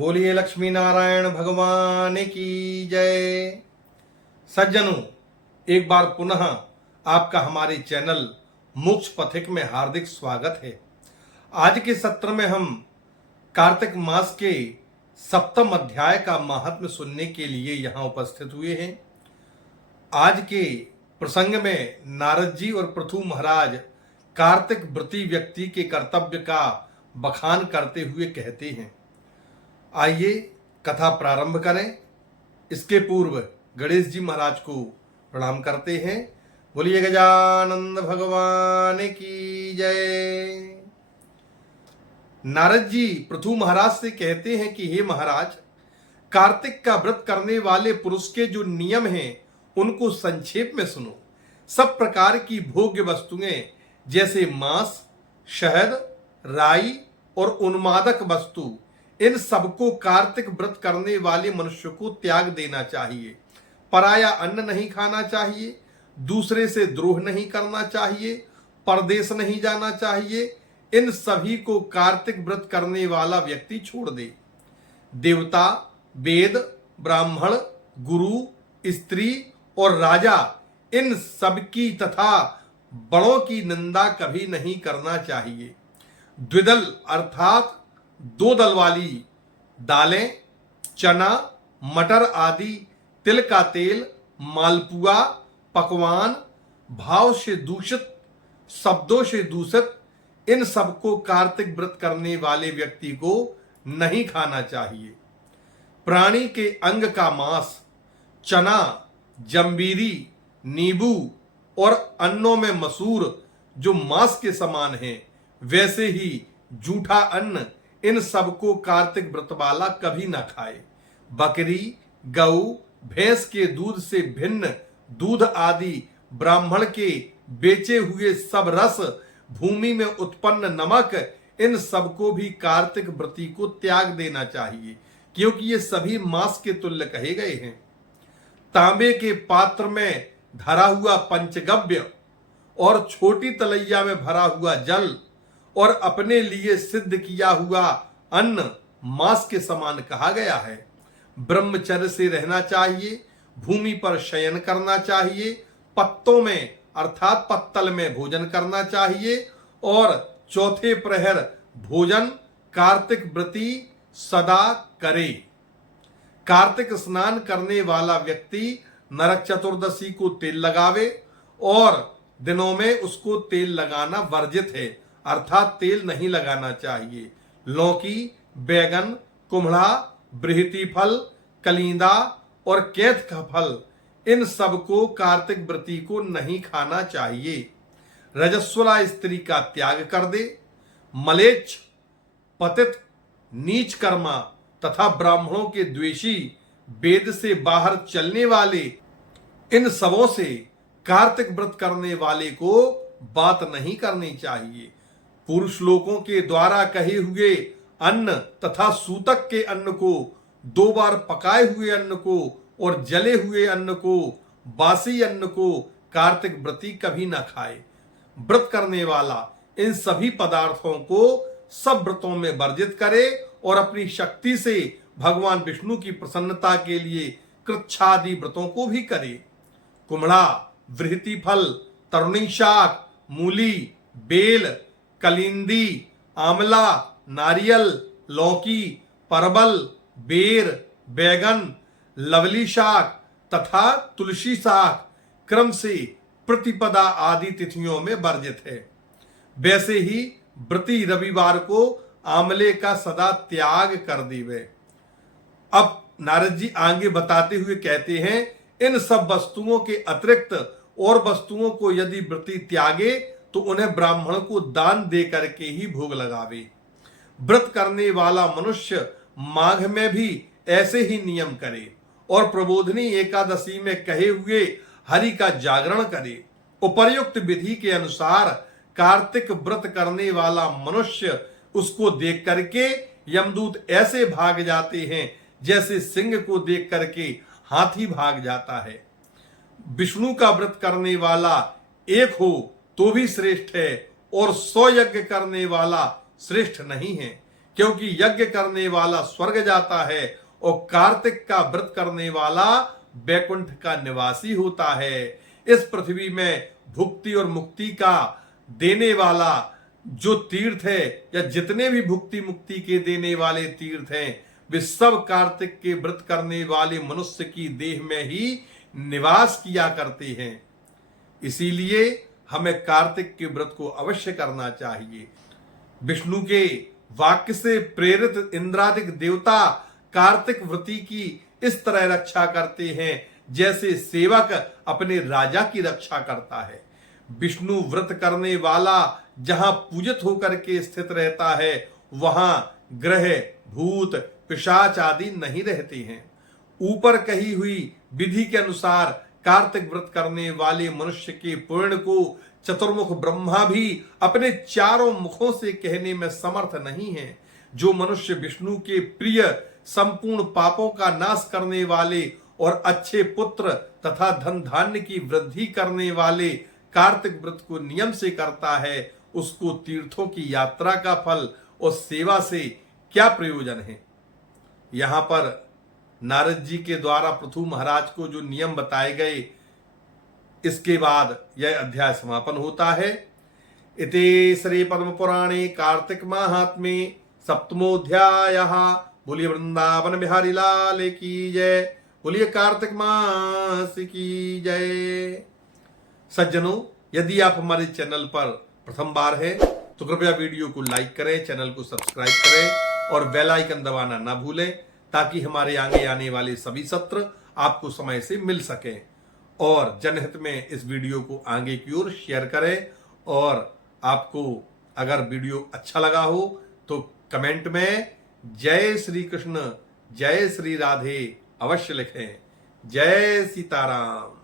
बोलिए लक्ष्मी नारायण भगवान की जय। सज्जनों, एक बार पुनः आपका हमारे चैनल मोक्ष पथिक में हार्दिक स्वागत है। आज के सत्र में हम कार्तिक मास के सप्तम अध्याय का महात्म्य सुनने के लिए यहाँ उपस्थित हुए हैं। आज के प्रसंग में नारद जी और पृथु महाराज कार्तिक व्रती व्यक्ति के कर्तव्य का बखान करते हुए कहते हैं। आइए कथा प्रारंभ करें। इसके पूर्व गणेश जी महाराज को प्रणाम करते हैं। बोलिए गजानंद भगवान की जय। नारद जी पृथु महाराज से कहते हैं कि हे महाराज, कार्तिक का व्रत करने वाले पुरुष के जो नियम हैं उनको संक्षेप में सुनो। सब प्रकार की भोग्य वस्तुएं जैसे मांस, शहद, राई और उन्मादक वस्तु, इन सबको कार्तिक व्रत करने वाले मनुष्य को त्याग देना चाहिए। पराया अन्न नहीं खाना चाहिए, दूसरे से द्रोह नहीं करना चाहिए, परदेश नहीं जाना चाहिए। इन सभी को कार्तिक व्रत करने वाला व्यक्ति छोड़ दे। देवता, वेद, ब्राह्मण, गुरु, स्त्री और राजा, इन सबकी तथा बड़ों की निंदा कभी नहीं करना चाहिए। द्विदल अर्थात दो दल वाली दालें, चना, मटर आदि, तिल का तेल, मालपुआ, पकवान, भाव से दूषित, शब्दों से दूषित, इन सबको कार्तिक व्रत करने वाले व्यक्ति को नहीं खाना चाहिए। प्राणी के अंग का मांस, चना, जंबीरी, नींबू और अन्नों में मसूर जो मांस के समान है, वैसे ही जूठा अन्न, इन सबको कार्तिक व्रत वाला कभी न खाए। बकरी, गऊ, भैंस के दूध से भिन्न दूध आदि, ब्राह्मण के बेचे हुए सब रस, भूमि में उत्पन्न नमक, इन सबको भी कार्तिक व्रती को त्याग देना चाहिए, क्योंकि ये सभी मांस के तुल्य कहे गए हैं। तांबे के पात्र में धरा हुआ पंचगव्य और छोटी तलैया में भरा हुआ जल और अपने लिए सिद्ध किया हुआ अन्न मांस के समान कहा गया है। ब्रह्मचर्य से रहना चाहिए, भूमि पर शयन करना चाहिए, पत्तों में अर्थात पत्तल में भोजन करना चाहिए और चौथे प्रहर भोजन कार्तिक व्रती सदा करे। कार्तिक स्नान करने वाला व्यक्ति नरक चतुर्दशी को तेल लगावे और दिनों में उसको तेल लगाना वर्जित है, अर्थात तेल नहीं लगाना चाहिए। लौकी, बैगन, कुम्हड़ा, बृहति फल, कलिंदा और कैथ का फल, इन सबको कार्तिक व्रती को नहीं खाना चाहिए। रजस्वला स्त्री का त्याग कर दे। मलेच्छ, पतित, नीच कर्मा तथा ब्राह्मणों के द्वेषी, वेद से बाहर चलने वाले, इन सबों से कार्तिक व्रत करने वाले को बात नहीं करनी चाहिए। पुरुष लोगों के द्वारा कहे हुए अन्न तथा सूतक के अन्न को, 2 बार पकाए हुए अन्न को और जले हुए अन्न को, बासी अन्न को कार्तिक व्रती कभी ना खाए। व्रत करने वाला इन सभी पदार्थों को सब व्रतों में वर्जित करे और अपनी शक्ति से भगवान विष्णु की प्रसन्नता के लिए कृच्छादि व्रतों को भी करे। कुम्हड़ा, वृहति फल, तरुणी शाक, मूली, बेल, कलिंदी, आंवला, नारियल, लौकी, परवल, बेर, बैगन, लवली शाक तथा तुलसी शाक क्रम से प्रतिपदा आदि तिथियों में वर्जित है। वैसे ही व्रती रविवार को आंवले का सदा त्याग कर दीवे। अब नारद जी आगे बताते हुए कहते हैं, इन सब वस्तुओं के अतिरिक्त और वस्तुओं को यदि व्रती त्यागे तो उन्हें ब्राह्मण को दान दे करके ही भोग लगावे। व्रत करने वाला मनुष्य माघ में भी ऐसे ही नियम करे और प्रबोधनी एकादशी में कहे हुए हरि का जागरण करे। उपर्युक्त विधि के अनुसार कार्तिक व्रत करने वाला मनुष्य उसको देख करके यमदूत ऐसे भाग जाते हैं जैसे सिंह को देख करके हाथी भाग जाता है। विष्णु का व्रत करने वाला एक हो तो भी श्रेष्ठ है और 100 यज्ञ करने वाला श्रेष्ठ नहीं है, क्योंकि यज्ञ करने वाला स्वर्ग जाता है और कार्तिक का व्रत करने वाला बैकुंठ का निवासी होता है। इस पृथ्वी में भुक्ति और मुक्ति का देने वाला जो तीर्थ है या जितने भी भुक्ति मुक्ति के देने वाले तीर्थ हैं वे सब कार्तिक के व्रत करने वाले मनुष्य की देह में ही निवास किया करते हैं। इसीलिए हमें कार्तिक के व्रत को अवश्य करना चाहिए। विष्णु के वाक्य से प्रेरित इंद्रादिक देवता कार्तिक व्रती की इस तरह रक्षा करते हैं जैसे सेवक अपने राजा की रक्षा करता है। विष्णु व्रत करने वाला जहां पूजित होकर के स्थित रहता है वहां ग्रह भूत पिशाच आदि नहीं रहते हैं। ऊपर कही हुई विधि के अनुसार कार्तिक व्रत करने वाले मनुष्य के पुण्य को चतुर्मुख ब्रह्मा भी अपने चारों मुखों से कहने में समर्थ नहीं है। जो मनुष्य विष्णु के प्रिय संपूर्ण पापों का नाश करने वाले और अच्छे पुत्र तथा धन धान्य की वृद्धि करने वाले कार्तिक व्रत को नियम से करता है उसको तीर्थों की यात्रा का फल और सेवा से क्या प्रयोजन है। यहाँ पर नारद जी के द्वारा पृथु महाराज को जो नियम बताए गए इसके बाद यह अध्याय समापन होता है। इति श्री पद्म पुराणे कार्तिक महात्म्ये सप्तमोऽध्यायः। बोलिए वृंदावन बिहारी लाल की जय, बोलिए कार्तिक मास की जय। सज्जनों, यदि आप हमारे चैनल पर प्रथम बार हैं तो कृपया वीडियो को लाइक करें, चैनल को सब्सक्राइब करें और बेल आइकन दबाना ना भूलें ताकि हमारे आगे आने वाले सभी सत्र आपको समय से मिल सकें। और जनहित में इस वीडियो को आगे की ओर शेयर करें और आपको अगर वीडियो अच्छा लगा हो तो कमेंट में जय श्री कृष्ण जय श्री राधे अवश्य लिखें। जय सीताराम।